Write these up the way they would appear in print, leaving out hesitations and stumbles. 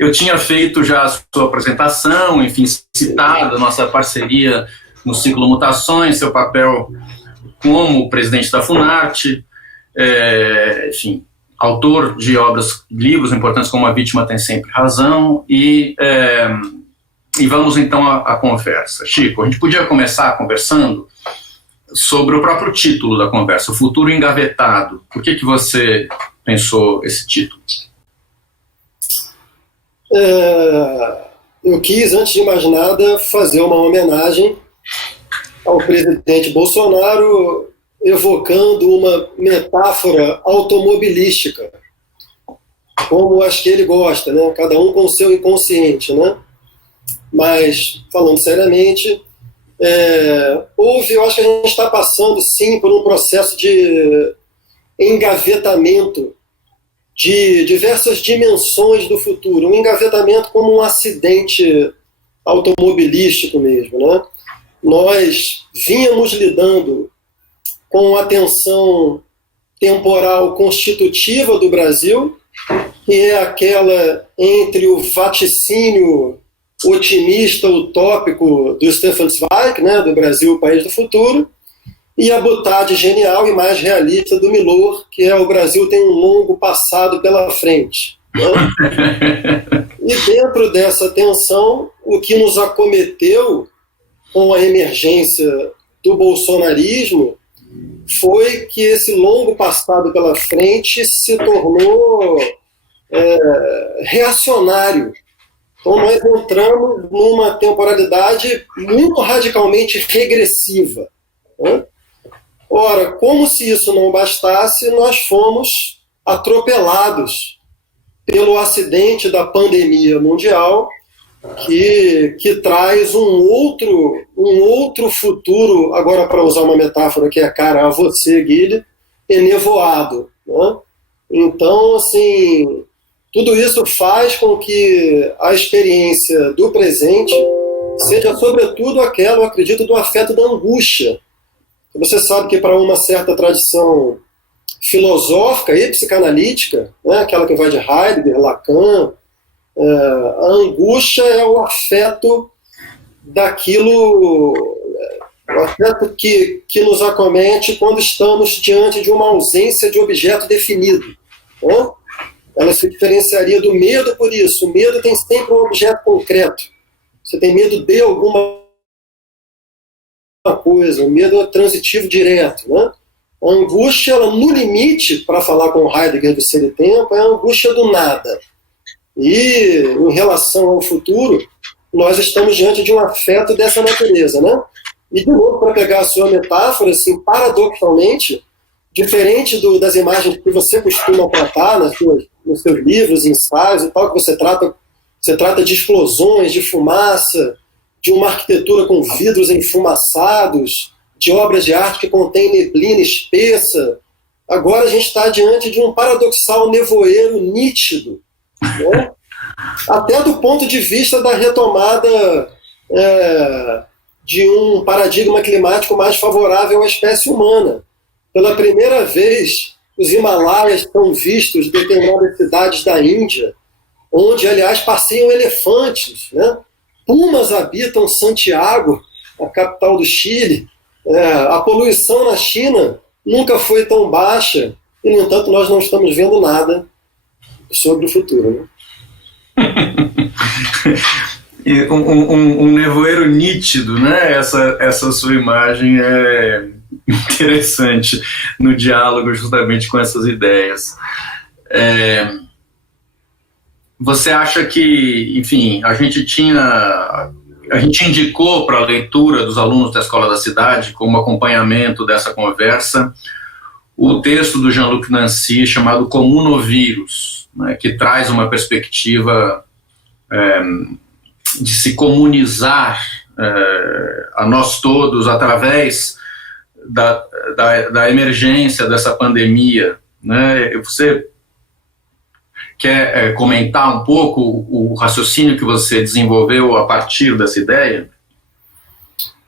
Eu tinha feito já a sua apresentação, enfim, citado a nossa parceria no ciclo Mutações, seu papel como presidente da Funarte, enfim, autor de livros importantes como A Vítima Tem Sempre Razão, e vamos então à conversa. Chico, a gente podia começar conversando sobre o próprio título da conversa, O Futuro Engavetado. Por que você pensou esse título? Eu quis, antes de mais nada, fazer uma homenagem ao presidente Bolsonaro, evocando uma metáfora automobilística, como acho que ele gosta, né? Cada um com o seu inconsciente, né? Mas, falando seriamente, eu acho que a gente está passando, sim, por um processo de engavetamento de diversas dimensões do futuro, um engavetamento como um acidente automobilístico mesmo, né? Nós vínhamos lidando com a tensão temporal constitutiva do Brasil, que é aquela entre o vaticínio otimista, utópico do Stefan Zweig, né, do Brasil, o país do futuro, e a butade genial e mais realista do Milor, que é o Brasil tem um longo passado pela frente. Né? E dentro dessa tensão, o que nos acometeu com a emergência do bolsonarismo foi que esse longo passado pela frente se tornou reacionário. Então nós entramos numa temporalidade muito radicalmente regressiva. Né? Ora, como se isso não bastasse, nós fomos atropelados pelo acidente da pandemia mundial, que traz um outro futuro, agora para usar uma metáfora que é cara a você, Guilherme, enevoado. Né? Então, assim, tudo isso faz com que a experiência do presente seja, sobretudo, aquela, eu acredito, do afeto da angústia. Você sabe que para uma certa tradição filosófica e psicanalítica, né, aquela que vai de Heidegger, Lacan, a angústia é o afeto daquilo, o afeto que nos acomete quando estamos diante de uma ausência de objeto definido. Né? Ela se diferenciaria do medo por isso. O medo tem sempre um objeto concreto. Você tem medo de alguma coisa, o medo é transitivo direto. Né? A angústia, ela, no limite, para falar com Heidegger do Ser e Tempo, é a angústia do nada. E, em relação ao futuro, nós estamos diante de um afeto dessa natureza, né? E, de novo, para pegar a sua metáfora, assim, paradoxalmente, diferente das imagens que você costuma tratar nos seus livros, ensaios e tal, que você trata de explosões, de fumaça, de uma arquitetura com vidros enfumaçados, de obras de arte que contêm neblina espessa. Agora a gente está diante de um paradoxal nevoeiro nítido, né? Até do ponto de vista da retomada de um paradigma climático mais favorável à espécie humana. Pela primeira vez, os Himalaias são vistos em determinadas cidades da Índia, onde, aliás, passeiam elefantes, né? Pumas habitam Santiago, a capital do Chile. A poluição na China nunca foi tão baixa, e, no entanto, nós não estamos vendo nada sobre o futuro. Né? um nevoeiro nítido, né? Essa sua imagem é interessante no diálogo justamente com essas ideias. Você acha que, enfim, a gente indicou para a leitura dos alunos da Escola da Cidade, como acompanhamento dessa conversa, o texto do Jean-Luc Nancy chamado Comunovírus, né, que traz uma perspectiva de se comunizar a nós todos através da emergência dessa pandemia. Né? Você quer comentar um pouco o raciocínio que você desenvolveu a partir dessa ideia?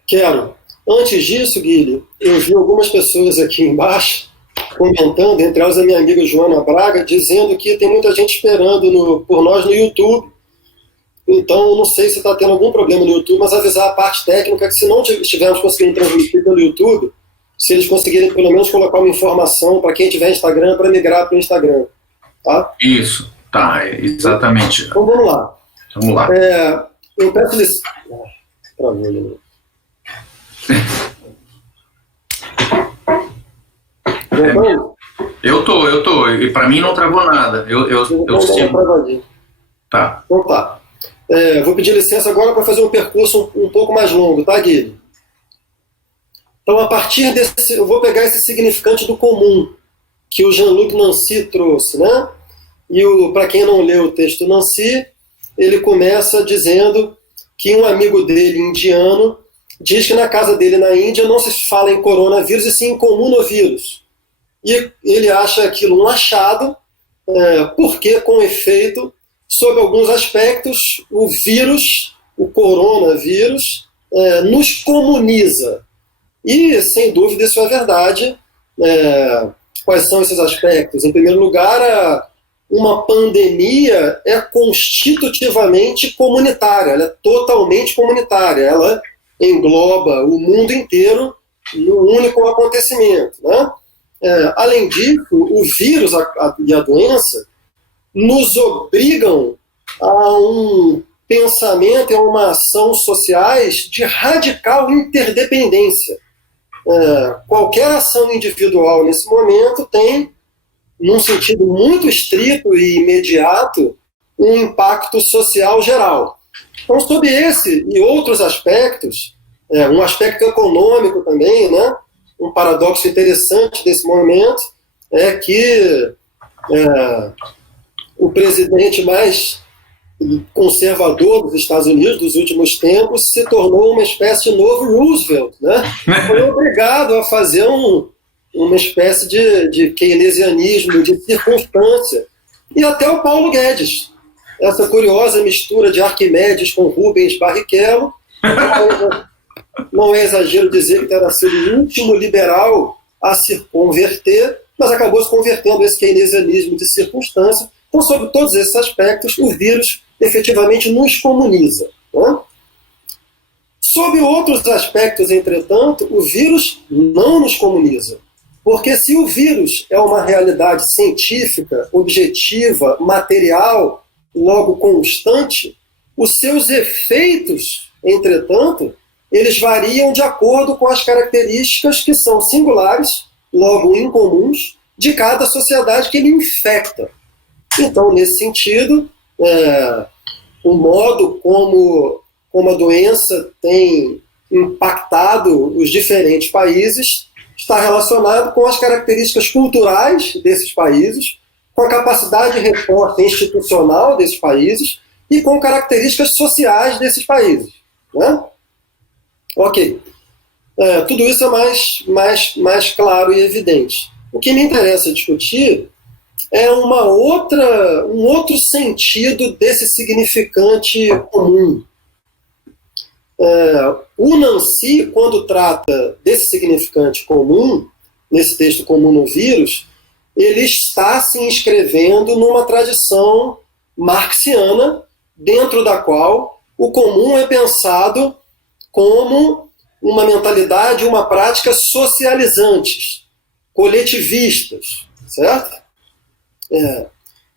Quero. Antes disso, Guilherme, eu vi algumas pessoas aqui embaixo comentando, entre elas a minha amiga Joana Braga, dizendo que tem muita gente esperando por nós no YouTube Então, não sei se está tendo algum problema no YouTube, mas avisar a parte técnica que se não estivermos conseguindo transmitir pelo YouTube, se eles conseguirem pelo menos colocar uma informação para quem tiver Instagram, para migrar para o Instagram. Tá? Isso, tá, exatamente. Então vamos lá. Vamos lá. Eu peço licença. Travou, então, eu tô. E para mim não travou nada. Eu sinto. Tá. Então tá. Vou pedir licença agora para fazer um percurso um pouco mais longo, tá, Guilherme? Então, a partir desse, eu vou pegar esse significante do comum que o Jean-Luc Nancy trouxe, né? E para quem não leu o texto Nancy, ele começa dizendo que um amigo dele, indiano, diz que na casa dele na Índia não se fala em coronavírus e sim em comunovírus. E ele acha aquilo um achado, porque, com efeito, sob alguns aspectos, o vírus, o coronavírus, nos comuniza. E, sem dúvida, isso é verdade. Quais são esses aspectos? Em primeiro lugar, uma pandemia é constitutivamente comunitária, ela é totalmente comunitária, ela engloba o mundo inteiro num único acontecimento, né? Além disso, o vírus e a doença nos obrigam a um pensamento e a uma ação sociais de radical interdependência. Qualquer ação individual nesse momento tem, num sentido muito estrito e imediato, um impacto social geral. Então, sob esse e outros aspectos, um aspecto econômico também, né? Um paradoxo interessante desse momento é que o presidente mais conservador dos Estados Unidos dos últimos tempos se tornou uma espécie de novo Roosevelt, né? Foi obrigado a fazer uma espécie de keynesianismo, de circunstância. E até o Paulo Guedes, essa curiosa mistura de Arquimedes com Rubens Barrichello, não é exagero dizer que terá sido o último liberal a se converter, mas acabou se convertendo esse keynesianismo de circunstância. Então, sobre todos esses aspectos, o vírus efetivamente nos comuniza, né? Sob outros aspectos, entretanto, o vírus não nos comuniza. Porque se o vírus é uma realidade científica, objetiva, material, logo constante, os seus efeitos, entretanto, eles variam de acordo com as características que são singulares, logo incomuns, de cada sociedade que ele infecta. Então, nesse sentido, o modo como a doença tem impactado os diferentes países está relacionado com as características culturais desses países, com a capacidade de resposta institucional desses países e com características sociais desses países, né? Ok. Tudo isso é mais claro e evidente. O que me interessa discutir é um outro sentido desse significante comum. O Nancy, quando trata desse significante comum, nesse texto Comunovírus, ele está se inscrevendo numa tradição marxiana, dentro da qual o comum é pensado como uma mentalidade, uma prática socializantes, coletivistas, certo?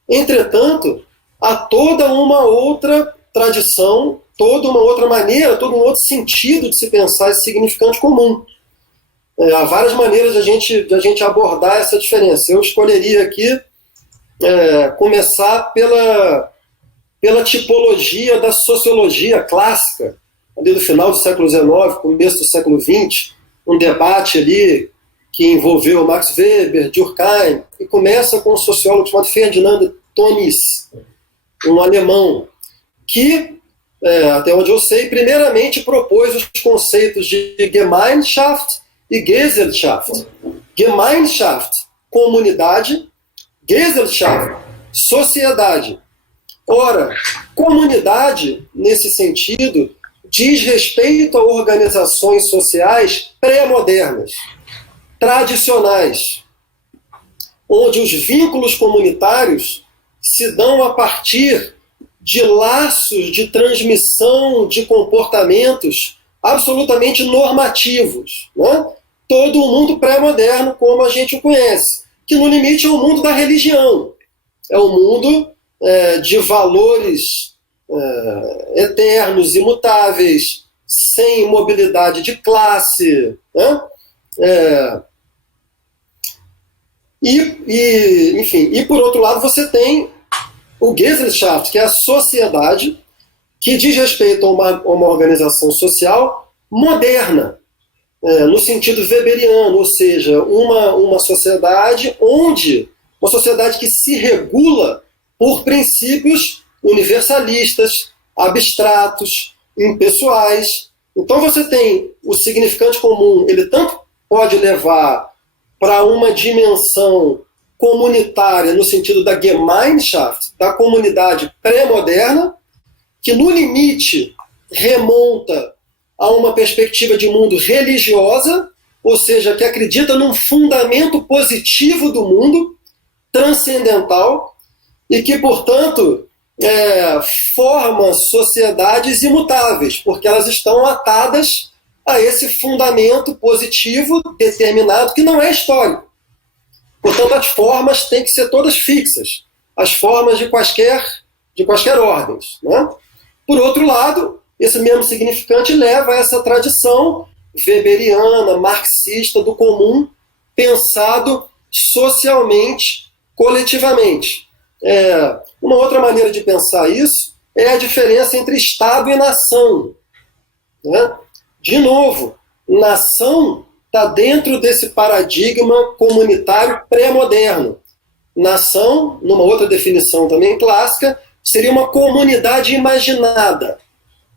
Entretanto, há toda uma outra tradição, toda uma outra maneira, todo um outro sentido de se pensar esse significante comum. Há várias maneiras de a gente abordar essa diferença. Eu escolheria aqui começar pela tipologia da sociologia clássica, ali do final do século XIX, começo do século XX, um debate ali que envolveu Max Weber, Durkheim, e começa com um sociólogo chamado Ferdinand Tönnies, um alemão, que, até onde eu sei, primeiramente propôs os conceitos de Gemeinschaft e Gesellschaft. Gemeinschaft, comunidade; Gesellschaft, sociedade. Ora, comunidade, nesse sentido, diz respeito a organizações sociais pré-modernas, tradicionais, onde os vínculos comunitários se dão a partir de laços de transmissão de comportamentos absolutamente normativos, né? Todo o mundo pré-moderno, como a gente o conhece, que no limite é o mundo da religião, é o mundo de valores eternos, imutáveis, sem mobilidade de classe, né? Enfim, e por outro lado você tem o Gesellschaft, que é a sociedade que diz respeito a uma organização social moderna, no sentido weberiano, ou seja, uma sociedade uma sociedade que se regula por princípios universalistas, abstratos, impessoais. Então você tem o significante comum, ele tanto pode levar para uma dimensão comunitária no sentido da Gemeinschaft, da comunidade pré-moderna, que no limite remonta a uma perspectiva de mundo religiosa, ou seja, que acredita num fundamento positivo do mundo, transcendental, e que, portanto, forma sociedades imutáveis, porque elas estão atadas a esse fundamento positivo determinado, que não é histórico. Portanto, as formas têm que ser todas fixas, as formas de quaisquer ordens, né? Por outro lado, esse mesmo significante leva a essa tradição weberiana, marxista, do comum, pensado socialmente, coletivamente. Uma outra maneira de pensar isso é a diferença entre Estado e nação, né? De novo, nação está dentro desse paradigma comunitário pré-moderno. Nação, numa outra definição também clássica, seria uma comunidade imaginada.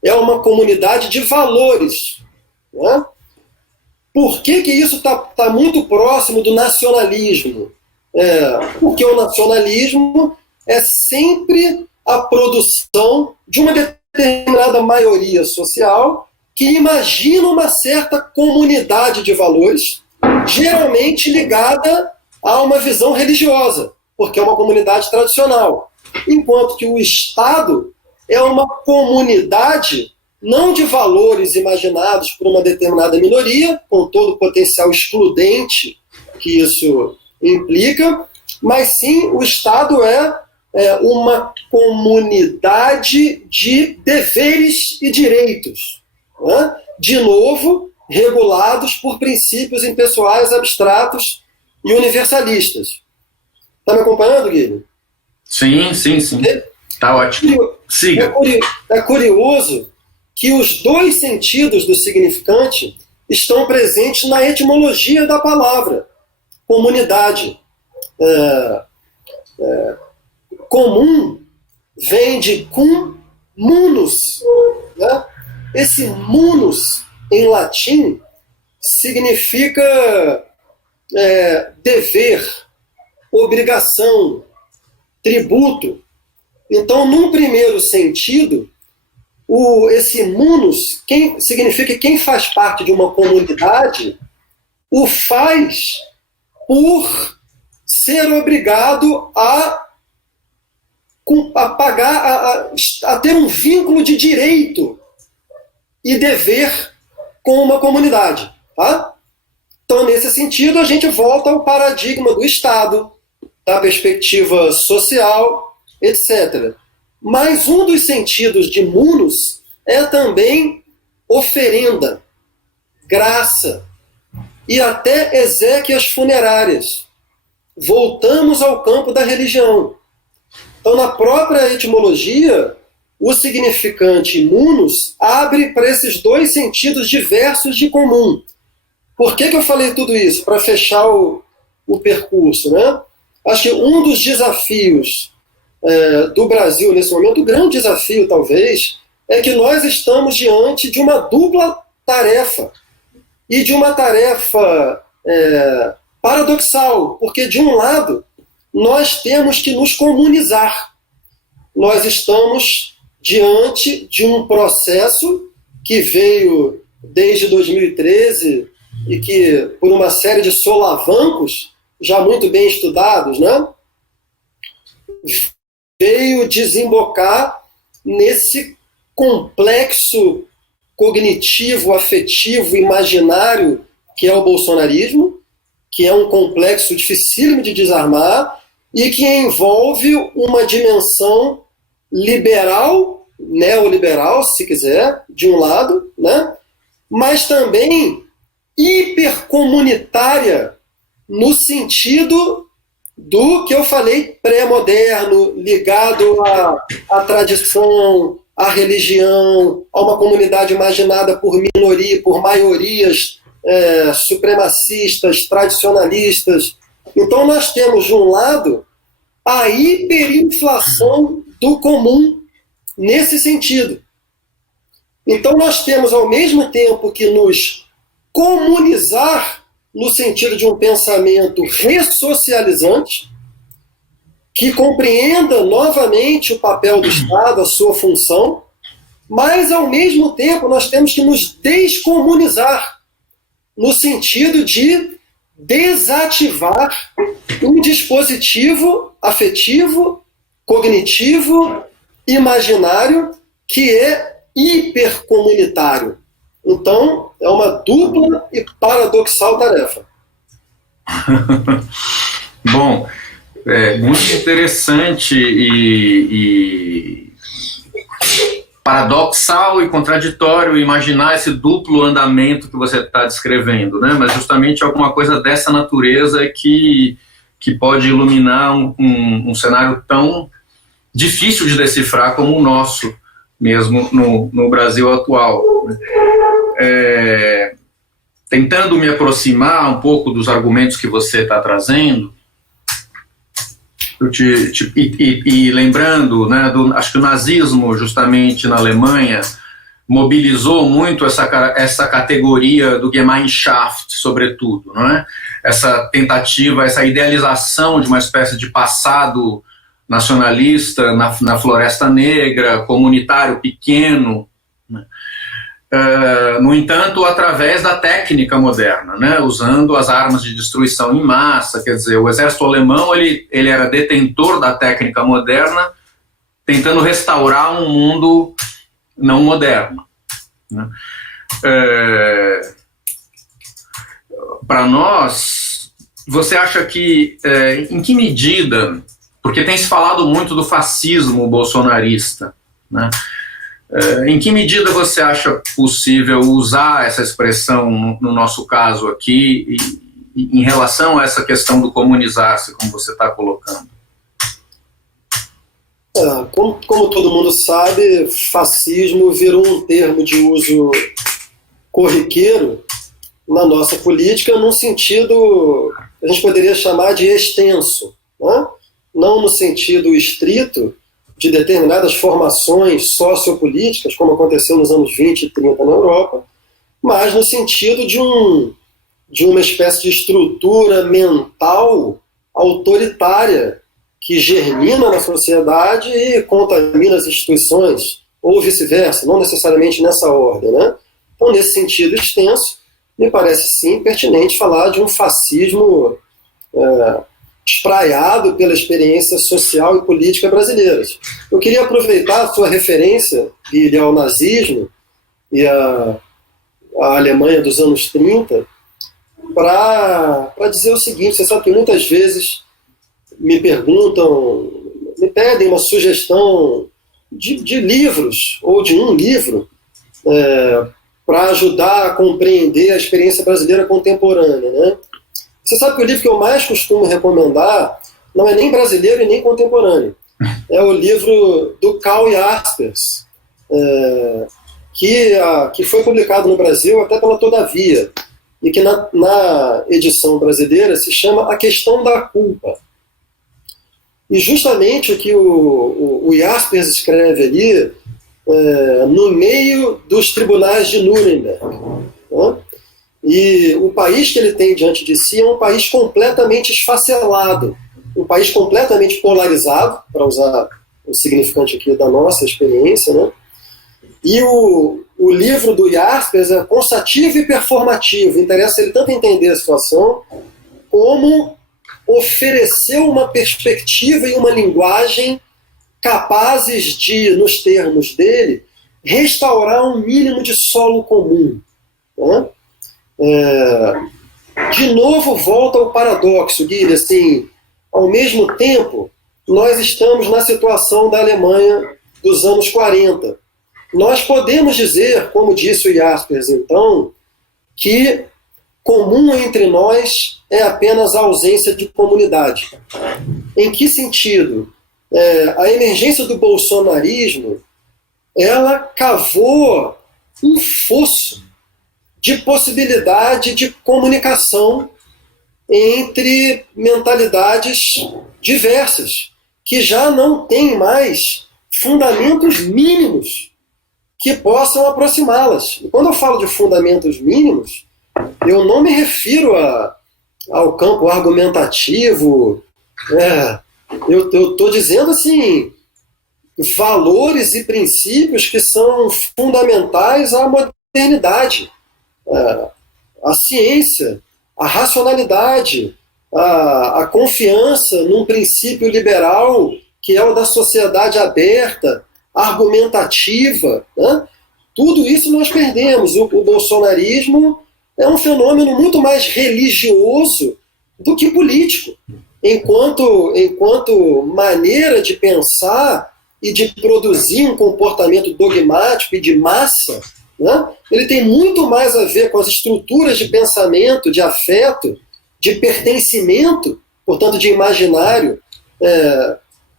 É uma comunidade de valores, né? Por que isso está muito próximo do nacionalismo? Porque o nacionalismo é sempre a produção de uma determinada maioria social que imagina uma certa comunidade de valores, geralmente ligada a uma visão religiosa, porque é uma comunidade tradicional. Enquanto que o Estado é uma comunidade não de valores imaginados por uma determinada minoria, com todo o potencial excludente que isso implica, mas sim o Estado é uma comunidade de deveres e direitos, né? De novo, regulados por princípios impessoais, abstratos e universalistas. Está me acompanhando, Guilherme? Sim. Está ótimo. Siga. É curioso que os dois sentidos do significante estão presentes na etimologia da palavra comunidade. Comum vem de cum munus, né? Esse munus, em latim, significa dever, obrigação, tributo. Então, num primeiro sentido, esse munus significa quem faz parte de uma comunidade o faz por ser obrigado a pagar, a ter um vínculo de direito e dever com uma comunidade. Tá? Então, nesse sentido, a gente volta ao paradigma do Estado, da perspectiva social, etc. Mas um dos sentidos de munus é também oferenda, graça e até exéquias funerárias. Voltamos ao campo da religião. Então, na própria etimologia, o significante munus abre para esses dois sentidos diversos de comum. Por que eu falei tudo isso? Para fechar o percurso, né? Acho que um dos desafios do Brasil nesse momento, o grande desafio talvez, é que nós estamos diante de uma dupla tarefa. E de uma tarefa paradoxal, porque de um lado nós temos que nos comunizar. Nós estamos diante de um processo que veio desde 2013 e que, por uma série de solavancos já muito bem estudados, né, veio desembocar nesse complexo cognitivo, afetivo, imaginário que é o bolsonarismo, que é um complexo dificílimo de desarmar e que envolve uma dimensão liberal, neoliberal, se quiser, de um lado, né? Mas também hipercomunitária, no sentido do que eu falei pré-moderno, ligado à tradição, à religião, a uma comunidade imaginada por minoria, por maiorias supremacistas, tradicionalistas. Então nós temos, de um lado, a hiperinflação do comum nesse sentido. Então nós temos, ao mesmo tempo que nos comunizar no sentido de um pensamento ressocializante, que compreenda novamente o papel do Estado, a sua função, mas, ao mesmo tempo, nós temos que nos descomunizar, no sentido de desativar um dispositivo afetivo, cognitivo, imaginário, que é hipercomunitário. Então, é uma dupla e paradoxal tarefa. Bom, muito interessante e paradoxal e contraditório imaginar esse duplo andamento que você está descrevendo, né? Mas justamente alguma coisa dessa natureza que pode iluminar um cenário tão difícil de decifrar como o nosso, mesmo no Brasil atual. Tentando me aproximar um pouco dos argumentos que você está trazendo, e lembrando, né, acho que o nazismo, justamente na Alemanha, mobilizou muito essa categoria do Gemeinschaft, sobretudo, não é? Essa tentativa, essa idealização de uma espécie de passado nacionalista na Floresta Negra, comunitário pequeno, né? No entanto, através da técnica moderna, né, usando as armas de destruição em massa. Quer dizer, o exército alemão ele era detentor da técnica moderna, tentando restaurar um mundo não moderno, né? Para nós, você acha que, em que medida, porque tem se falado muito do fascismo bolsonarista, né? Em que medida você acha possível usar essa expressão, no nosso caso aqui, em relação a essa questão do comunizar-se, como você está colocando? Como todo mundo sabe, fascismo virou um termo de uso corriqueiro na nossa política, num sentido que a gente poderia chamar de extenso, né? Não no sentido estrito de determinadas formações sociopolíticas, como aconteceu nos anos 20 e 30 na Europa, mas no sentido de uma espécie de estrutura mental autoritária que germina na sociedade e contamina as instituições, ou vice-versa, não necessariamente nessa ordem, né? Então, nesse sentido extenso, me parece sim pertinente falar de um fascismo espraiado pela experiência social e política brasileiras. Eu queria aproveitar a sua referência, Guilherme, ao nazismo e à Alemanha dos anos 30 para dizer o seguinte: você sabe que muitas vezes me perguntam, me pedem uma sugestão de livros, ou de um livro, para ajudar a compreender a experiência brasileira contemporânea, né? Você sabe que o livro que eu mais costumo recomendar não é nem brasileiro e nem contemporâneo. É o livro do Karl Jaspers, que foi publicado no Brasil até pela Todavia, e que na edição brasileira se chama A Questão da Culpa. E justamente o que o Jaspers escreve ali, no meio dos tribunais de Nuremberg, né? E o país que ele tem diante de si é um país completamente esfacelado, um país completamente polarizado, para usar o significante aqui da nossa experiência, né? E o livro do Jaspers é constativo e performativo. Interessa ele tanto entender a situação, como oferecer uma perspectiva e uma linguagem capazes de, nos termos dele, restaurar um mínimo de solo comum. Né? De novo, volta ao paradoxo, Guilherme, assim, ao mesmo tempo, nós estamos na situação da Alemanha dos anos 40. Nós podemos dizer, como disse o Jaspers, então, que comum entre nós é apenas a ausência de comunidade. Em que sentido? A emergência do bolsonarismo, ela cavou um fosso de possibilidade de comunicação entre mentalidades diversas, que já não têm mais fundamentos mínimos que possam aproximá-las. E quando eu falo de fundamentos mínimos, eu não me refiro ao campo argumentativo. Eu estou dizendo assim, valores e princípios que são fundamentais à modernidade, à ciência, à racionalidade, à confiança num princípio liberal que é o da sociedade aberta, argumentativa. Né? Tudo isso nós perdemos. O bolsonarismo é um fenômeno muito mais religioso do que político, enquanto maneira de pensar e de produzir um comportamento dogmático e de massa. Né? Ele tem muito mais a ver com as estruturas de pensamento, de afeto, de pertencimento, portanto de imaginário,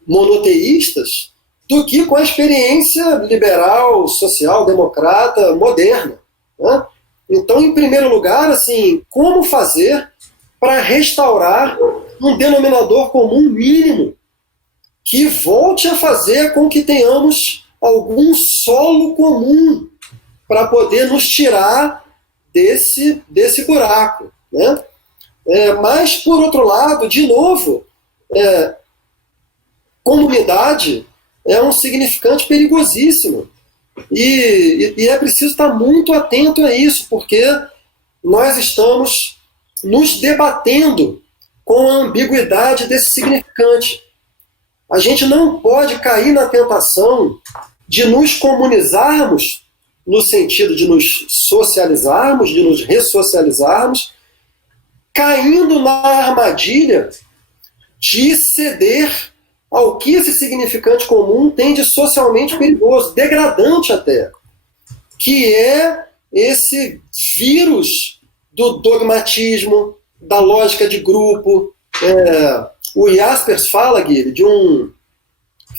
monoteístas, do que com a experiência liberal, social, democrata, moderna. Né? Então, em primeiro lugar, assim, como fazer para restaurar um denominador comum mínimo que volte a fazer com que tenhamos algum solo comum para poder nos tirar desse buraco. Né? Mas, por outro lado, de novo, comunidade é um significante perigosíssimo. E é preciso estar muito atento a isso, porque nós estamos nos debatendo com a ambiguidade desse significante. A gente não pode cair na tentação de nos comunizarmos, no sentido de nos socializarmos, de nos ressocializarmos, caindo na armadilha de ceder ao que esse significante comum tem de socialmente perigoso, degradante até, que é esse vírus do dogmatismo, da lógica de grupo. O Jaspers fala, Guilherme,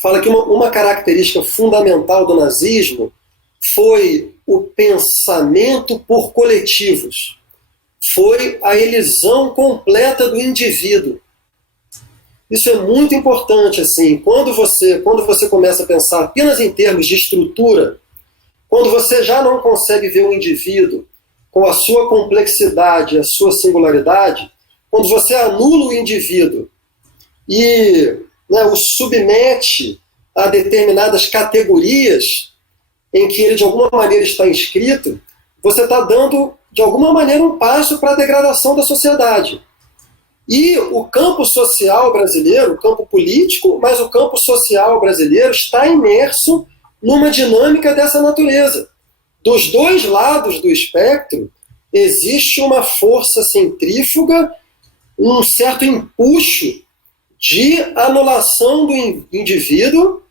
fala que uma característica fundamental do nazismo foi o pensamento por coletivos, foi a elisão completa do indivíduo. Isso é muito importante, assim, quando você começa a pensar apenas em termos de estrutura, quando você já não consegue ver o indivíduo com a sua complexidade, a sua singularidade, quando você anula o indivíduo e o submete a determinadas categorias em que ele de alguma maneira está inscrito, você está dando de alguma maneira um passo para a degradação da sociedade. E o campo social brasileiro, o campo político, mas o campo social brasileiro está imerso numa dinâmica dessa natureza. Dos dois lados do espectro, existe uma força centrífuga, um certo empuxo de anulação do indivíduo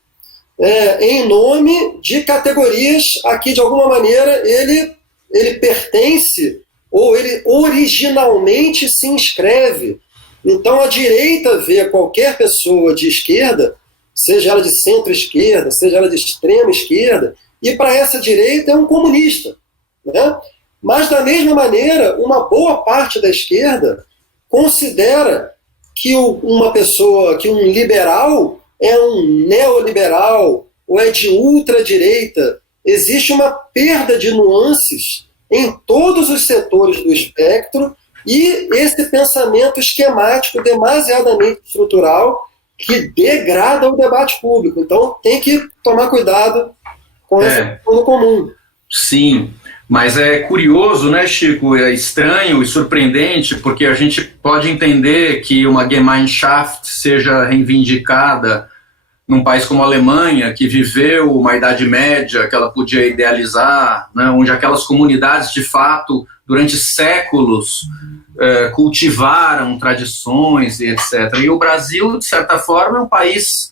em nome de categorias a que, de alguma maneira, ele pertence ou ele originalmente se inscreve. Então, a direita vê qualquer pessoa de esquerda, seja ela de centro-esquerda, seja ela de extrema-esquerda, e para essa direita é um comunista. Né? Mas, da mesma maneira, uma boa parte da esquerda considera que um liberal é um neoliberal ou é de ultradireita. Existe uma perda de nuances em todos os setores do espectro e esse pensamento esquemático demasiadamente estrutural que degrada o debate público. Então, tem que tomar cuidado com esse ponto comum. Sim, mas é curioso, né, Chico? É estranho e surpreendente, porque a gente pode entender que uma Gemeinschaft seja reivindicada num país como a Alemanha, que viveu uma Idade Média que ela podia idealizar, né, onde aquelas comunidades, de fato, durante séculos, cultivaram tradições e etc. E o Brasil, de certa forma, é um país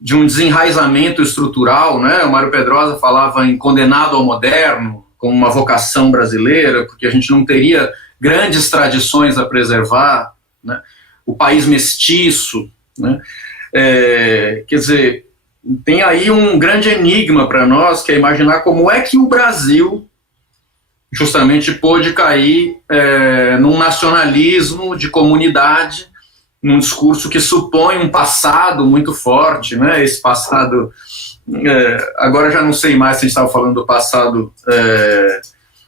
de um desenraizamento estrutural, né? O Mário Pedrosa falava em condenado ao moderno, como uma vocação brasileira, porque a gente não teria grandes tradições a preservar, né? O país mestiço, né? Quer dizer, tem aí um grande enigma para nós, que é imaginar como é que o Brasil justamente pôde cair num nacionalismo de comunidade, num discurso que supõe um passado muito forte, né? Esse passado, agora já não sei mais se a gente estava falando do passado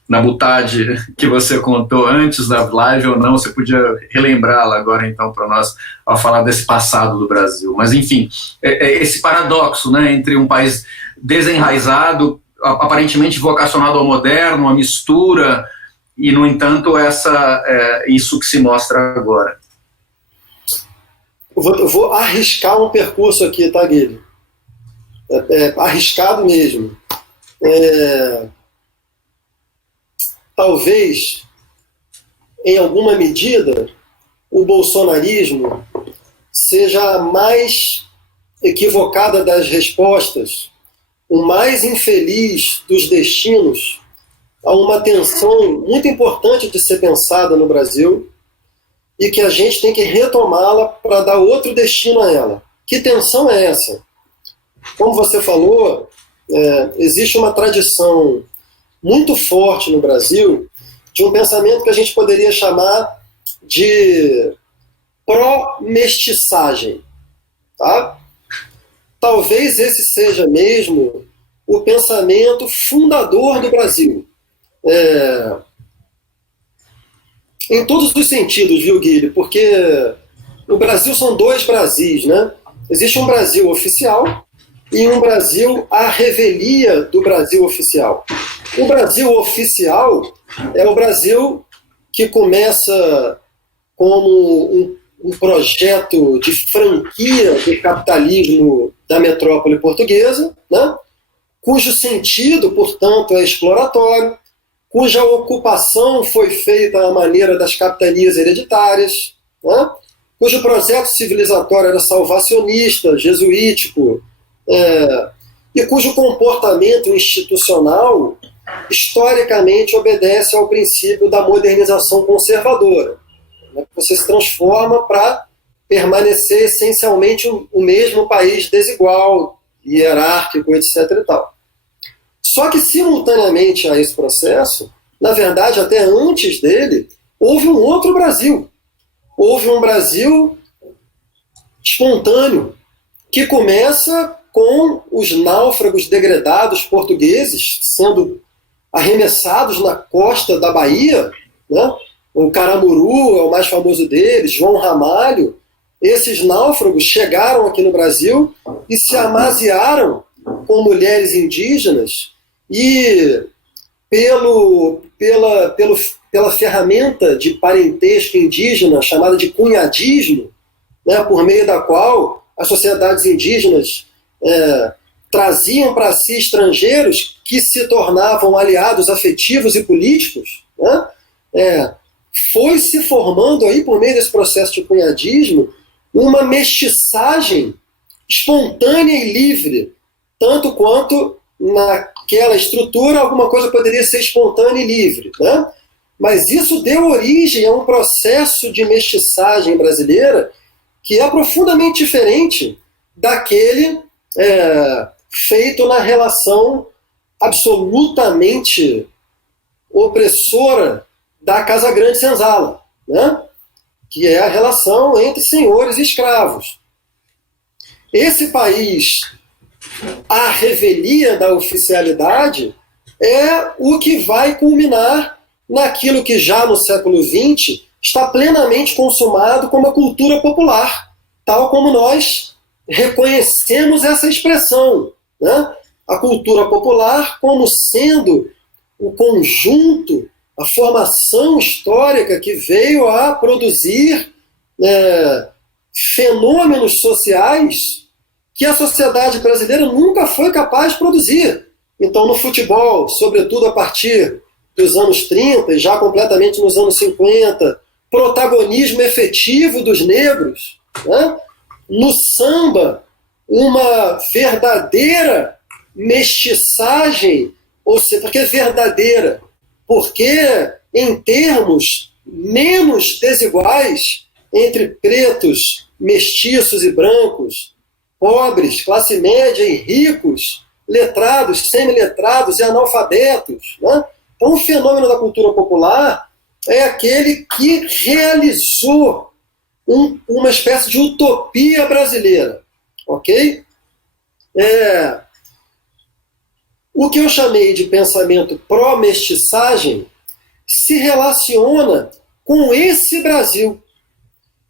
na Butade que você contou antes da live ou não, você podia relembrá-la agora então para nós ao falar desse passado do Brasil. Mas enfim, esse paradoxo, né, entre um país desenraizado, aparentemente vocacionado ao moderno, a mistura, e, no entanto, isso que se mostra agora. Eu vou arriscar um percurso aqui, tá, Guilherme? Arriscado mesmo. Talvez, em alguma medida, o bolsonarismo seja a mais equivocada das respostas, o mais infeliz dos destinos a uma tensão muito importante de ser pensada no Brasil e que a gente tem que retomá-la para dar outro destino a ela. Que tensão é essa? Como você falou, existe uma tradição muito forte no Brasil de um pensamento que a gente poderia chamar de pró-mestiçagem, tá? Talvez esse seja mesmo o pensamento fundador do Brasil. Em todos os sentidos, viu, Guilherme? Porque no Brasil são dois Brasis, né? Existe um Brasil oficial e um Brasil à revelia do Brasil oficial. O Brasil oficial é o Brasil que começa como um projeto de franquia do capitalismo da metrópole portuguesa, né? Cujo sentido, portanto, é exploratório, cuja ocupação foi feita à maneira das capitanias hereditárias, né? Cujo projeto civilizatório era salvacionista, jesuítico, e cujo comportamento institucional historicamente obedece ao princípio da modernização conservadora. Você se transforma para permanecer essencialmente o mesmo país desigual, hierárquico, etc. e tal. Só que, simultaneamente a esse processo, na verdade, até antes dele, houve um outro Brasil. Houve um Brasil espontâneo, que começa com os náufragos degredados portugueses sendo arremessados na costa da Bahia, né? O Caramuru é o mais famoso deles, João Ramalho. Esses náufragos chegaram aqui no Brasil e se amaziaram com mulheres indígenas e pela ferramenta de parentesco indígena chamada de cunhadismo, né, por meio da qual as sociedades indígenas traziam para si estrangeiros que se tornavam aliados afetivos e políticos, né, foi se formando aí, por meio desse processo de cunhadismo, uma mestiçagem espontânea e livre, tanto quanto naquela estrutura alguma coisa poderia ser espontânea e livre, né? Mas isso deu origem a um processo de mestiçagem brasileira que é profundamente diferente daquele feito na relação absolutamente opressora da Casa Grande Senzala, né? Que é a relação entre senhores e escravos. Esse país, à revelia da oficialidade, é o que vai culminar naquilo que já no século XX está plenamente consumado como a cultura popular, tal como nós reconhecemos essa expressão, né? A cultura popular como sendo o conjunto, a formação histórica que veio a produzir fenômenos sociais que a sociedade brasileira nunca foi capaz de produzir. Então, no futebol, sobretudo a partir dos anos 30 e já completamente nos anos 50, protagonismo efetivo dos negros, né? No samba, uma verdadeira mestiçagem, ou seja, porque é verdadeira, porque em termos menos desiguais entre pretos, mestiços e brancos, pobres, classe média e ricos, letrados, semiletrados e analfabetos, né? Então, o fenômeno da cultura popular é aquele que realizou uma espécie de utopia brasileira, ok? O que eu chamei de pensamento pró-mestiçagem se relaciona com esse Brasil.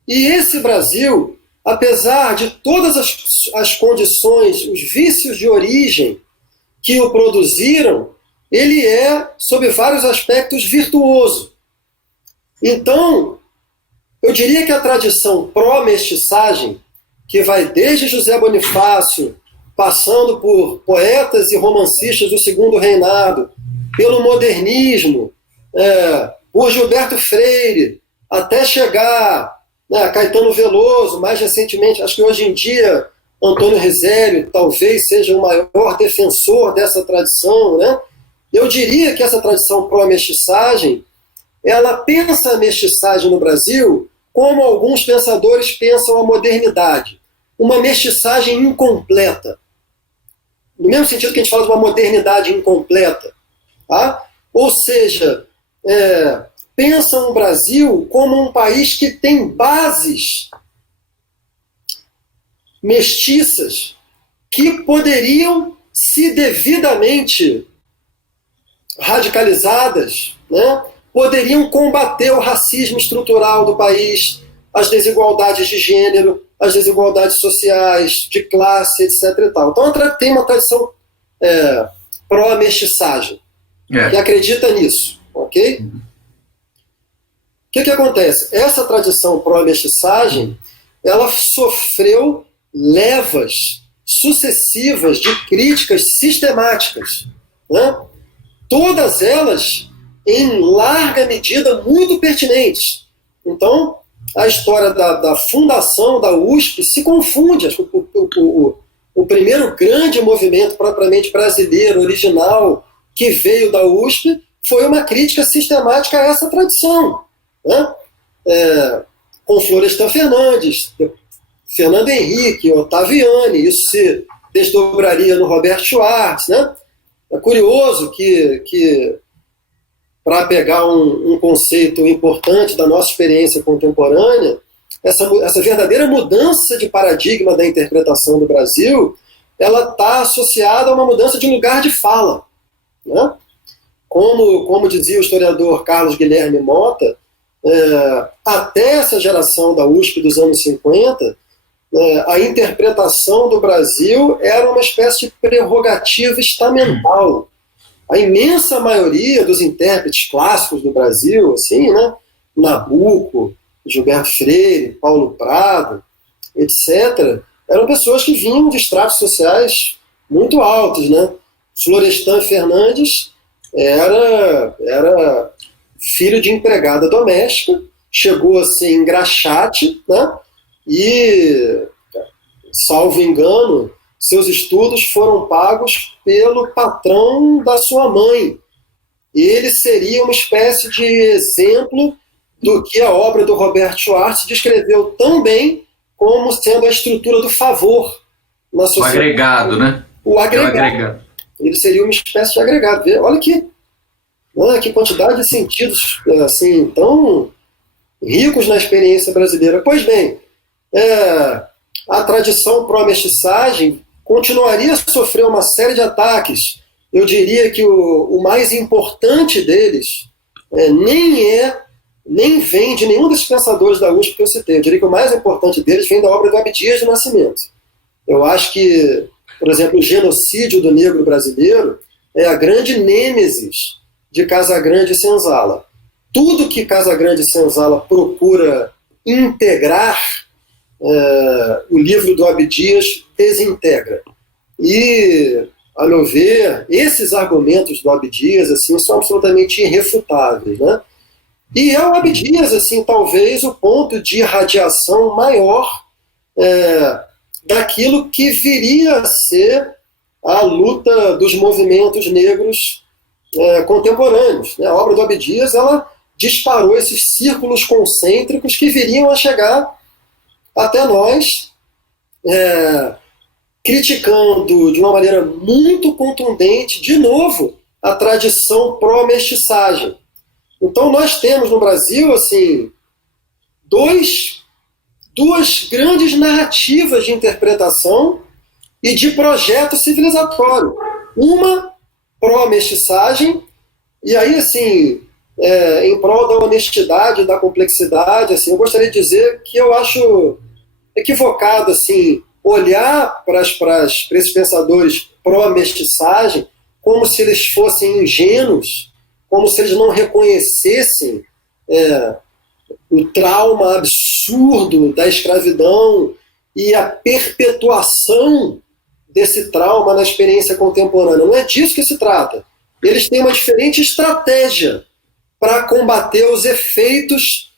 E esse Brasil, apesar de todas as condições, os vícios de origem que o produziram, ele é, sob vários aspectos, virtuoso. Então, eu diria que a tradição pró-mestiçagem, que vai desde José Bonifácio, passando por poetas e romancistas do Segundo Reinado, pelo modernismo, por Gilberto Freire, até chegar a Caetano Veloso, mais recentemente, acho que hoje em dia Antônio Risério talvez seja o maior defensor dessa tradição, né? Eu diria que essa tradição pró-mestiçagem, ela pensa a mestiçagem no Brasil como alguns pensadores pensam a modernidade. Uma mestiçagem incompleta. No mesmo sentido que a gente fala de uma modernidade incompleta. Tá? Ou seja, pensam o Brasil como um país que tem bases mestiças que poderiam, se devidamente radicalizadas, né, poderiam combater o racismo estrutural do país, as desigualdades de gênero, as desigualdades sociais, de classe, etc. E tal. Então, tem uma tradição pró-mestiçagem, que acredita nisso. Ok? O que acontece? Essa tradição pró-mestiçagem, ela sofreu levas sucessivas de críticas sistemáticas, né? Todas elas, em larga medida, muito pertinentes. Então, a história da fundação da USP se confunde. O primeiro grande movimento propriamente brasileiro, original, que veio da USP, foi uma crítica sistemática a essa tradição, né? Com Florestan Fernandes, Fernando Henrique, Ottaviani, isso se desdobraria no Roberto Schwartz, né? É curioso que para pegar um conceito importante da nossa experiência contemporânea, essa verdadeira mudança de paradigma da interpretação do Brasil, ela está associada a uma mudança de lugar de fala, né? Como dizia o historiador Carlos Guilherme Mota, até essa geração da USP dos anos 50, a interpretação do Brasil era uma espécie de prerrogativa estamental. A imensa maioria dos intérpretes clássicos do Brasil, assim, né, Nabuco, Gilberto Freire, Paulo Prado, etc., eram pessoas que vinham de estratos sociais muito altos, né? Florestan Fernandes era filho de empregada doméstica, chegou assim em Graxate, né? E, salvo engano, seus estudos foram pagos pelo patrão da sua mãe. Ele seria uma espécie de exemplo do que a obra do Roberto Schwartz descreveu tão bem como sendo a estrutura do favor na sociedade. O agregado, né? O agregado. Ele seria uma espécie de agregado. Olha que quantidade de sentidos assim, tão ricos na experiência brasileira. Pois bem, a tradição pró-mestiçagem continuaria a sofrer uma série de ataques. Eu diria que o mais importante deles nem vem de nenhum desses pensadores da USP que eu citei. Eu diria que o mais importante deles vem da obra do Abdias de Nascimento. Eu acho que, por exemplo, o genocídio do negro brasileiro é a grande nêmesis de Casagrande e Senzala. Tudo que Casagrande e Senzala procura integrar, o livro do Abdias desintegra. E, a meu ver, esses argumentos do Abdias assim, são absolutamente irrefutáveis, né? E é o Abdias, assim, talvez o ponto de irradiação maior daquilo que viria a ser a luta dos movimentos negros contemporâneos, né? A obra do Abdias, ela disparou esses círculos concêntricos que viriam a chegar até nós, criticando de uma maneira muito contundente, de novo, a tradição pró-mestiçagem. Então nós temos no Brasil assim, duas grandes narrativas de interpretação e de projeto civilizatório. Uma pró-mestiçagem, e aí assim, em prol da honestidade, da complexidade, assim, eu gostaria de dizer que eu acho equivocado assim, olhar para esses pensadores pró-mestiçagem como se eles fossem ingênuos, como se eles não reconhecessem o trauma absurdo da escravidão e a perpetuação desse trauma na experiência contemporânea. Não é disso que se trata. Eles têm uma diferente estratégia para combater os efeitos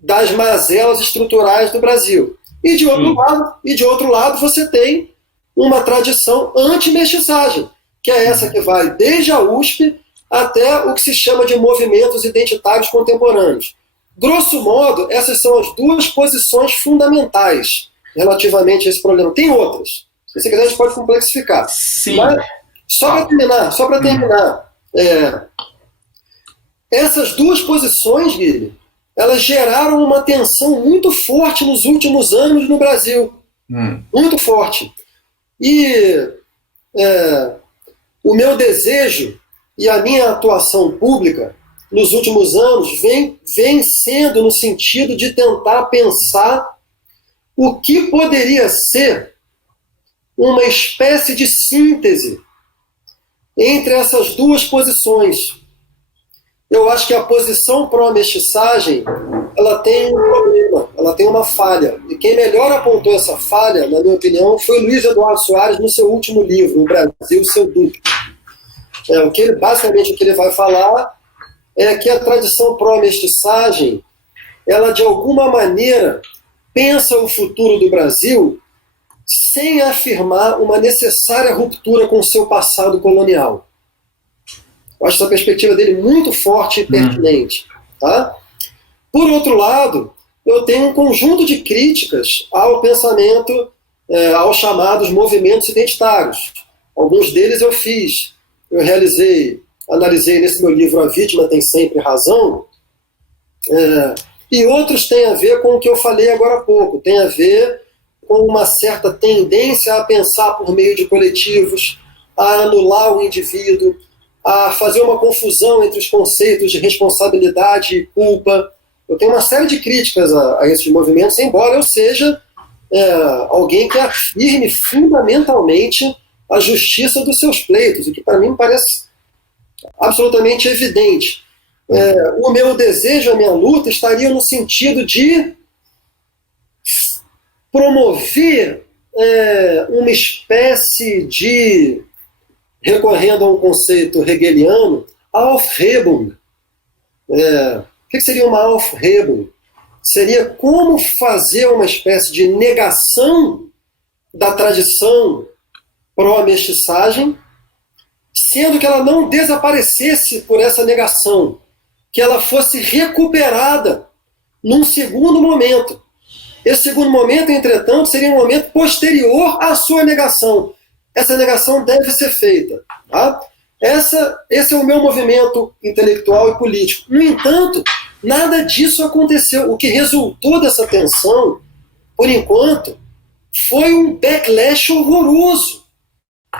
das mazelas estruturais do Brasil. E de outro lado você tem uma tradição anti-mestiçagem, que é essa que vai desde a USP até o que se chama de movimentos identitários contemporâneos. Grosso modo, essas são as duas posições fundamentais relativamente a esse problema. Tem outras. Se quiser, a gente pode complexificar. Sim. Mas, só para terminar, essas duas posições, Guilherme, elas geraram uma tensão muito forte nos últimos anos no Brasil. Muito forte. E o meu desejo e a minha atuação pública nos últimos anos vem sendo no sentido de tentar pensar o que poderia ser uma espécie de síntese entre essas duas posições. Eu acho que a posição pró-mestiçagem, ela tem um problema, ela tem uma falha. E quem melhor apontou essa falha, na minha opinião, foi Luiz Eduardo Soares no seu último livro, O Brasil, Seu Duplo. Basicamente o que ele vai falar é que a tradição pró-mestiçagem, ela de alguma maneira pensa o futuro do Brasil sem afirmar uma necessária ruptura com o seu passado colonial. Eu acho essa perspectiva dele muito forte e pertinente. Tá? Por outro lado, eu tenho um conjunto de críticas ao pensamento, aos chamados movimentos identitários. Alguns deles eu fiz. Eu analisei nesse meu livro A Vítima Tem Sempre Razão, e outros têm a ver com o que eu falei agora há pouco, tem a ver com uma certa tendência a pensar por meio de coletivos, a anular o indivíduo, a fazer uma confusão entre os conceitos de responsabilidade e culpa. Eu tenho uma série de críticas a esses movimentos, embora eu seja alguém que afirme fundamentalmente a justiça dos seus pleitos, o que para mim parece absolutamente evidente. O meu desejo, a minha luta, estaria no sentido de promover uma espécie de, recorrendo a um conceito hegeliano, Aufhebung. O que seria uma Aufhebung? Seria como fazer uma espécie de negação da tradição pró-mestiçagem, sendo que ela não desaparecesse por essa negação, que ela fosse recuperada num segundo momento. Esse segundo momento, entretanto, seria um momento posterior à sua negação. Essa negação deve ser feita. Tá? Esse é o meu movimento intelectual e político. No entanto, nada disso aconteceu. O que resultou dessa tensão, por enquanto, foi um backlash horroroso.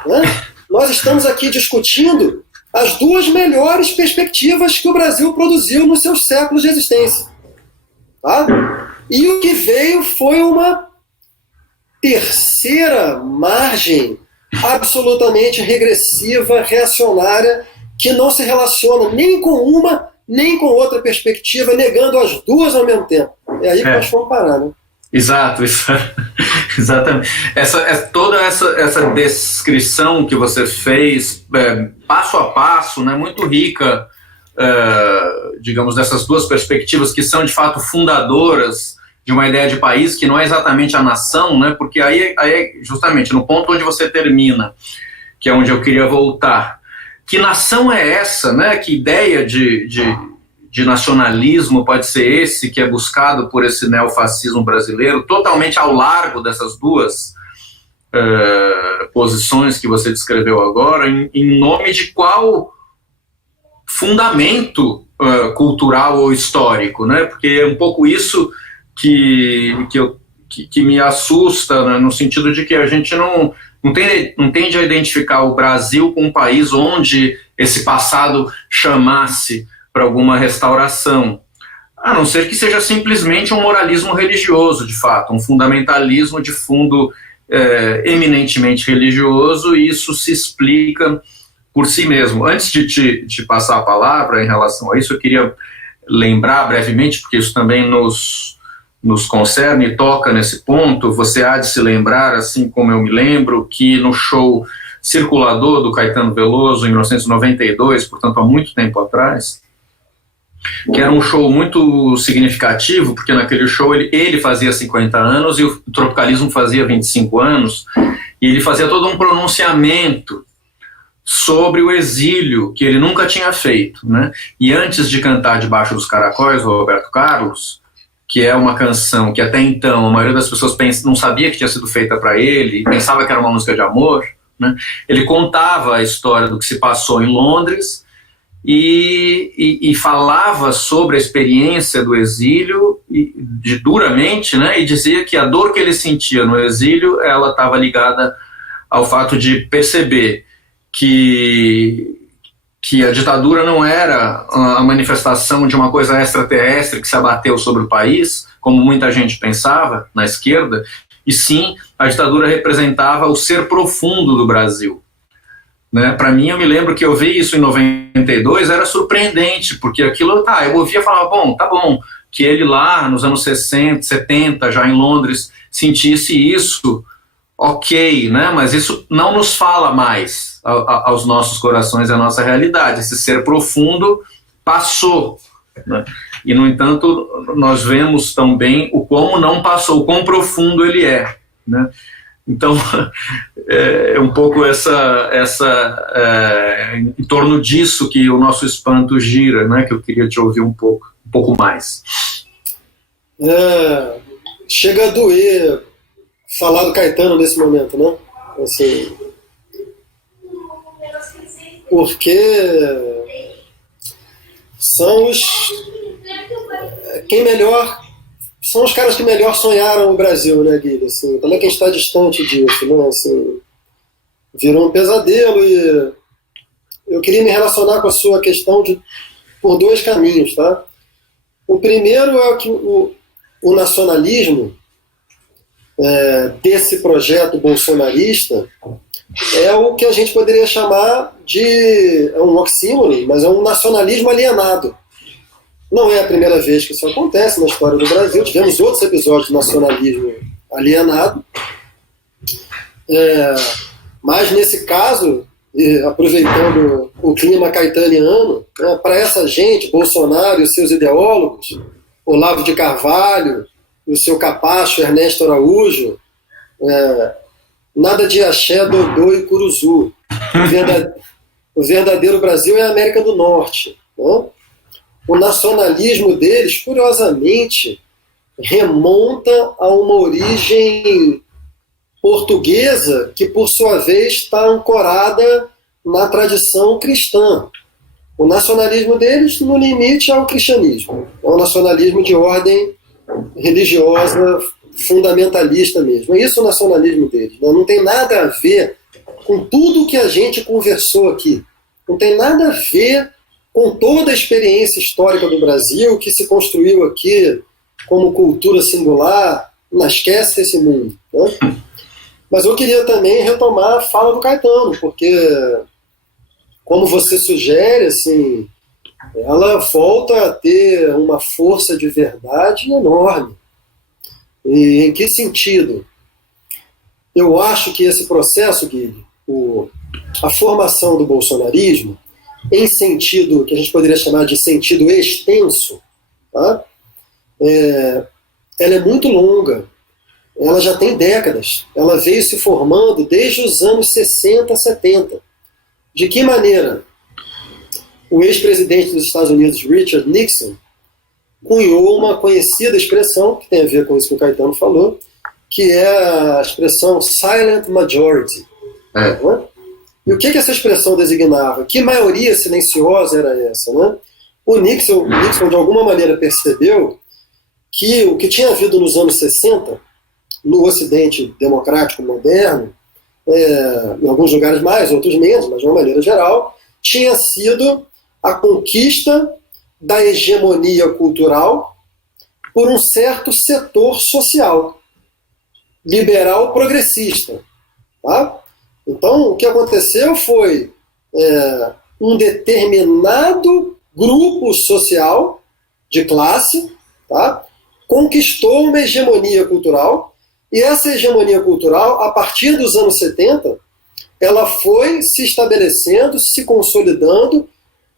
Né? Nós estamos aqui discutindo as duas melhores perspectivas que o Brasil produziu nos seus séculos de existência. Tá? E o que veio foi uma terceira margem absolutamente regressiva, reacionária, que não se relaciona nem com uma, nem com outra perspectiva, negando as duas ao mesmo tempo. É aí que nós vamos parar, né? Exato, exatamente. Toda essa descrição que você fez, passo a passo, né, muito rica, digamos, dessas duas perspectivas que são, de fato, fundadoras de uma ideia de país que não é exatamente a nação, né, porque aí justamente no ponto onde você termina, que é onde eu queria voltar. Que nação é essa, né? Que ideia de nacionalismo pode ser esse que é buscado por esse neofascismo brasileiro, totalmente ao largo dessas duas posições que você descreveu agora, em nome de qual fundamento cultural ou histórico, né? Porque é um pouco isso que me assusta, né? No sentido de que a gente não tende a identificar o Brasil com um país onde esse passado chamasse para alguma restauração, a não ser que seja simplesmente um moralismo religioso, de fato, um fundamentalismo de fundo eminentemente religioso, e isso se explica por si mesmo. Antes de te passar a palavra em relação a isso, eu queria lembrar brevemente, porque isso também nos concerne e toca nesse ponto. Você há de se lembrar, assim como eu me lembro, que no show Circulador do Caetano Veloso, em 1992, portanto há muito tempo atrás, que era um show muito significativo, porque naquele show ele fazia 50 anos e o Tropicalismo fazia 25 anos, e ele fazia todo um pronunciamento sobre o exílio que ele nunca tinha feito, né? E antes de cantar Debaixo dos Caracóis, do Roberto Carlos, que é uma canção que até então a maioria das pessoas não sabia que tinha sido feita para ele, pensava que era uma música de amor, né? Ele contava a história do que se passou em Londres e falava sobre a experiência do exílio duramente, né? E dizia que a dor que ele sentia no exílio, ela estava ligada ao fato de perceber que a ditadura não era a manifestação de uma coisa extraterrestre que se abateu sobre o país, como muita gente pensava na esquerda, e sim, a ditadura representava o ser profundo do Brasil. Né? Para mim, eu me lembro que eu vi isso em 92, era surpreendente, porque aquilo, eu ouvia falar, tá bom, que ele lá nos anos 60, 70, já em Londres, sentisse isso, ok, né? Mas isso não nos fala mais aos nossos corações, à nossa realidade. Esse ser profundo passou, né? E, no entanto, nós vemos também o como não passou, o quão profundo ele é, né? Então, é um pouco em torno disso que o nosso espanto gira, né? Que eu queria te ouvir um pouco mais. Chega a doer falar do Caetano nesse momento, né? Assim, porque são os caras que melhor sonharam o Brasil, né, Guilherme? Assim, como é que a gente está distante disso, né? Assim, virou um pesadelo, e eu queria me relacionar com a sua questão por dois caminhos, tá? O primeiro é que o nacionalismo desse projeto bolsonarista é o que a gente poderia chamar é um oxímoron, mas é um nacionalismo alienado. Não é a primeira vez que isso acontece na história do Brasil, tivemos outros episódios de nacionalismo alienado, mas nesse caso, aproveitando o clima caetaniano, né, para essa gente, Bolsonaro e os seus ideólogos, Olavo de Carvalho, o seu capacho Ernesto Araújo, nada de axé, dodô e curuzu. O verdadeiro Brasil é a América do Norte. Né? O nacionalismo deles, curiosamente, remonta a uma origem portuguesa que, por sua vez, está ancorada na tradição cristã. O nacionalismo deles, no limite, é o cristianismo. É um nacionalismo de ordem religiosa, fundamentalista mesmo. É isso o nacionalismo deles. Não tem nada a ver com tudo que a gente conversou aqui. Não tem nada a ver com toda a experiência histórica do Brasil que se construiu aqui como cultura singular. Não esquece esse mundo. Né? Mas eu queria também retomar a fala do Caetano, porque, como você sugere, assim, ela volta a ter uma força de verdade enorme. E em que sentido? Eu acho que esse processo, Guilherme, a formação do bolsonarismo, em sentido que a gente poderia chamar de sentido extenso, tá? Ela é muito longa, ela já tem décadas, ela veio se formando desde os anos 60, 70. De que maneira? O ex-presidente dos Estados Unidos, Richard Nixon, cunhou uma conhecida expressão, que tem a ver com isso que o Caetano falou, que é a expressão silent majority. Né? E o que essa expressão designava? Que maioria silenciosa era essa? Né? O Nixon, de alguma maneira, percebeu que o que tinha havido nos anos 60, no Ocidente democrático moderno, em alguns lugares mais, outros menos, mas de uma maneira geral, tinha sido a conquista da hegemonia cultural por um certo setor social, liberal progressista. Tá? Então, o que aconteceu foi um determinado grupo social de classe, tá? Conquistou uma hegemonia cultural, e essa hegemonia cultural, a partir dos anos 70, ela foi se estabelecendo, se consolidando,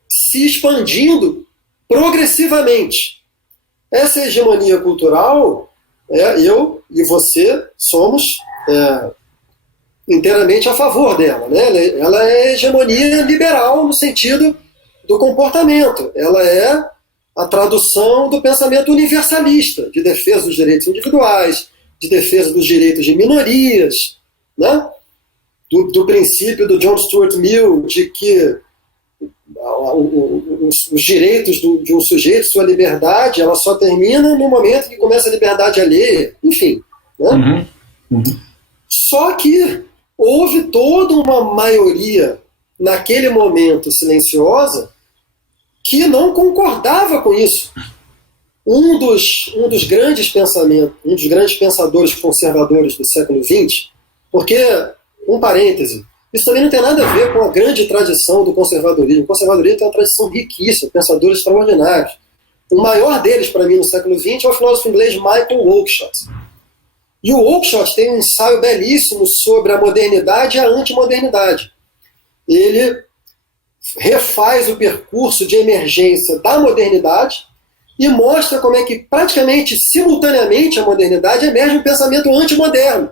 se expandindo progressivamente. Essa hegemonia cultural, eu e você somos inteiramente a favor dela. Né? Ela é hegemonia liberal no sentido do comportamento. Ela é a tradução do pensamento universalista, de defesa dos direitos individuais, de defesa dos direitos de minorias, né? do princípio do John Stuart Mill de que os direitos de um sujeito, sua liberdade, ela só termina no momento que começa a liberdade alheia, enfim. Né? Só que houve toda uma maioria, naquele momento silenciosa, que não concordava com isso. Um dos grandes pensadores conservadores do século XX, porque, um parêntese, isso também não tem nada a ver com a grande tradição do conservadorismo. O conservadorismo tem uma tradição riquíssima, pensadores extraordinários. O maior deles, para mim, no século XX, é o filósofo inglês Michael Oakeshott. E o Oakeshott tem um ensaio belíssimo sobre a modernidade e a antimodernidade. Ele refaz o percurso de emergência da modernidade e mostra como é que, praticamente simultaneamente, a modernidade emerge um pensamento antimoderno.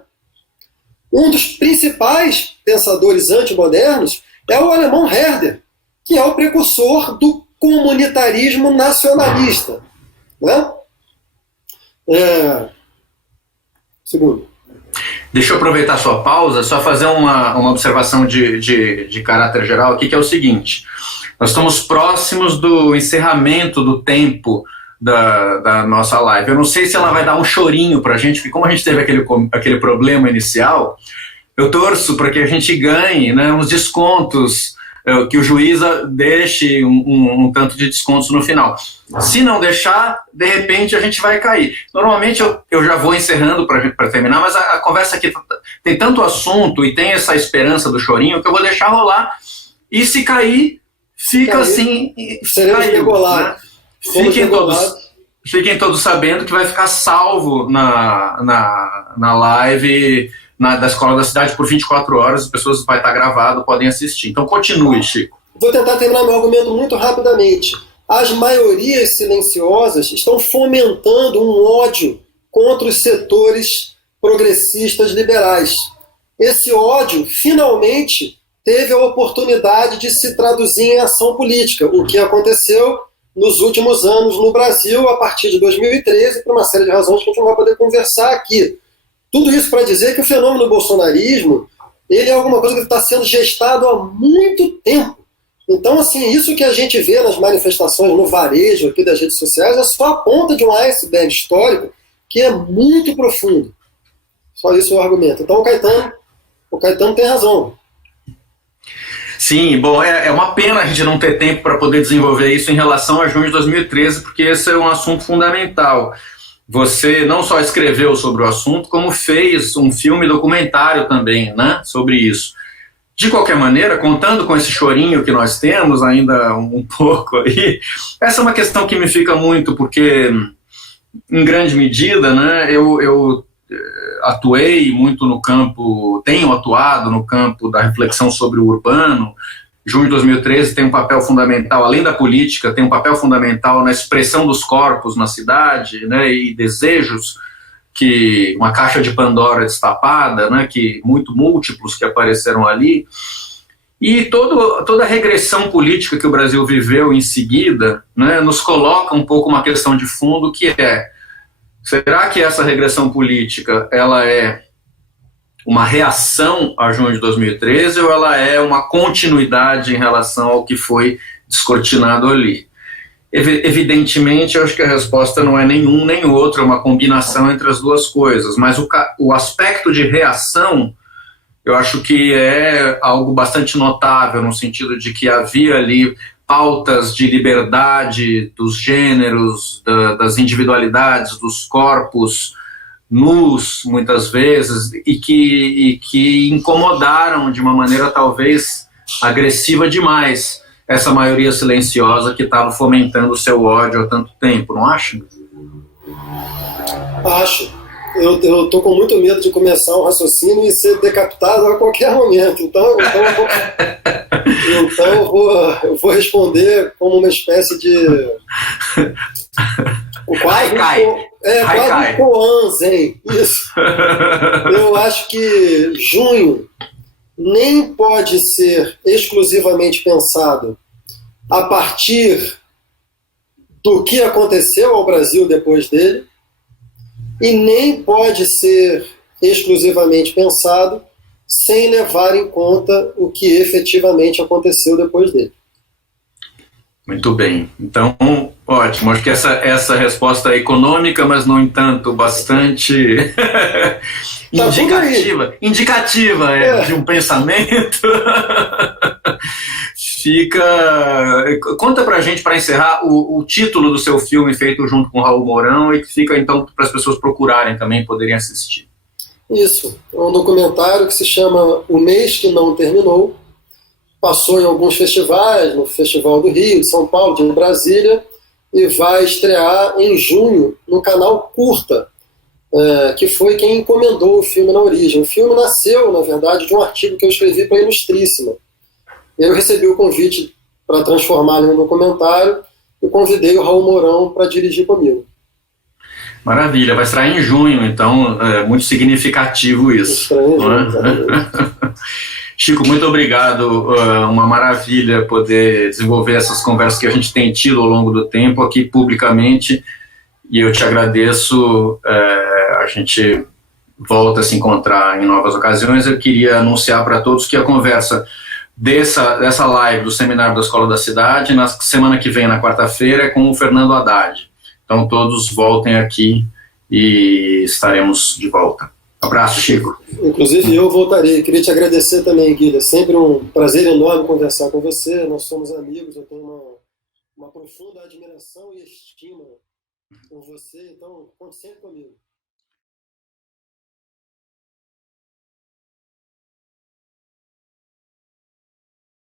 Um dos principais pensadores antimodernos é o alemão Herder, que é o precursor do comunitarismo nacionalista. Né? Segundo. Deixa eu aproveitar a sua pausa, só fazer uma observação de caráter geral aqui, que é o seguinte. Nós estamos próximos do encerramento do tempo da nossa live. Eu não sei se ela vai dar um chorinho para a gente, porque como a gente teve aquele problema inicial, eu torço para que a gente ganhe, né, uns descontos, que o juiz deixe um tanto de descontos no final. Se não deixar, de repente a gente vai cair. Normalmente eu já vou encerrando para terminar, mas a conversa aqui tem tanto assunto e tem essa esperança do chorinho que eu vou deixar rolar. E se cair, fica assim. Seremos regulados. Né? Fiquem todos sabendo que vai ficar salvo na live da Escola da Cidade por 24 horas, as pessoas vai estar gravado, podem assistir. Então continue, Chico. Vou tentar terminar meu argumento muito rapidamente. As maiorias silenciosas estão fomentando um ódio contra os setores progressistas liberais. Esse ódio, finalmente, teve a oportunidade de se traduzir em ação política, o que aconteceu nos últimos anos no Brasil, a partir de 2013, por uma série de razões que a gente não vai poder conversar aqui. Tudo isso para dizer que o fenômeno do bolsonarismo, ele é alguma coisa que está sendo gestado há muito tempo. Então, assim, isso que a gente vê nas manifestações no varejo aqui das redes sociais é só a ponta de um iceberg histórico que é muito profundo. Só isso é o argumento. Então, o Caetano tem razão. Sim, bom, é uma pena a gente não ter tempo para poder desenvolver isso em relação a junho de 2013, porque esse é um assunto fundamental. Você não só escreveu sobre o assunto, como fez um filme documentário também, né, sobre isso. De qualquer maneira, contando com esse chorinho que nós temos ainda um pouco aí, essa é uma questão que me fica muito, porque em grande medida, né, eu atuei muito no campo, tenho atuado no campo da reflexão sobre o urbano. Junho de 2013 tem um papel fundamental, além da política, tem um papel fundamental na expressão dos corpos na cidade, né, e desejos, que uma caixa de Pandora destapada, né, que muito múltiplos que apareceram ali, e toda a regressão política que o Brasil viveu em seguida, né, nos coloca um pouco uma questão de fundo, que é: será que essa regressão política ela é uma reação a junho de 2013 ou ela é uma continuidade em relação ao que foi descortinado ali? Evidentemente, eu acho que a resposta não é nenhum nem outro, é uma combinação entre as duas coisas, mas o aspecto de reação, eu acho que é algo bastante notável, no sentido de que havia ali pautas de liberdade dos gêneros, das individualidades, dos corpos nus, muitas vezes, e que incomodaram de uma maneira talvez agressiva demais essa maioria silenciosa que estava fomentando o seu ódio há tanto tempo, não acha? Acho. Eu tô com muito medo de começar um raciocínio e ser decapitado a qualquer momento. Então eu vou responder como uma espécie de... Quase um koan, isso. Eu acho que junho nem pode ser exclusivamente pensado a partir do que aconteceu ao Brasil depois dele, e nem pode ser exclusivamente pensado sem levar em conta o que efetivamente aconteceu depois dele. Muito bem. Então, ótimo. Acho que essa resposta é econômica, mas, no entanto, bastante indicativa de um pensamento. Conta pra gente, para encerrar, o título do seu filme feito junto com o Raul Mourão, e que fica, então, para as pessoas procurarem também, poderem assistir. Isso. É um documentário que se chama O Mês que Não Terminou. Passou em alguns festivais, no Festival do Rio, de São Paulo, de Brasília, e vai estrear em junho no canal Curta, que foi quem encomendou o filme na origem. O filme nasceu, na verdade, de um artigo que eu escrevi para a Ilustríssima. Eu recebi o convite para transformá-lo em um documentário e convidei o Raul Mourão para dirigir comigo. Maravilha, vai estrear em junho, então é muito significativo isso. Não é? Chico, muito obrigado, uma maravilha poder desenvolver essas conversas que a gente tem tido ao longo do tempo aqui publicamente, e eu te agradeço. A gente volta a se encontrar em novas ocasiões. Eu queria anunciar para todos que a conversa dessa live do Seminário da Escola da Cidade, na semana que vem, na quarta-feira, é com o Fernando Haddad. Então todos voltem aqui e estaremos de volta. Abraço, Chico. Inclusive eu voltarei. Queria te agradecer também, Guilherme. Sempre um prazer enorme conversar com você. Nós somos amigos, eu tenho uma profunda admiração e estima por você, então conte sempre comigo.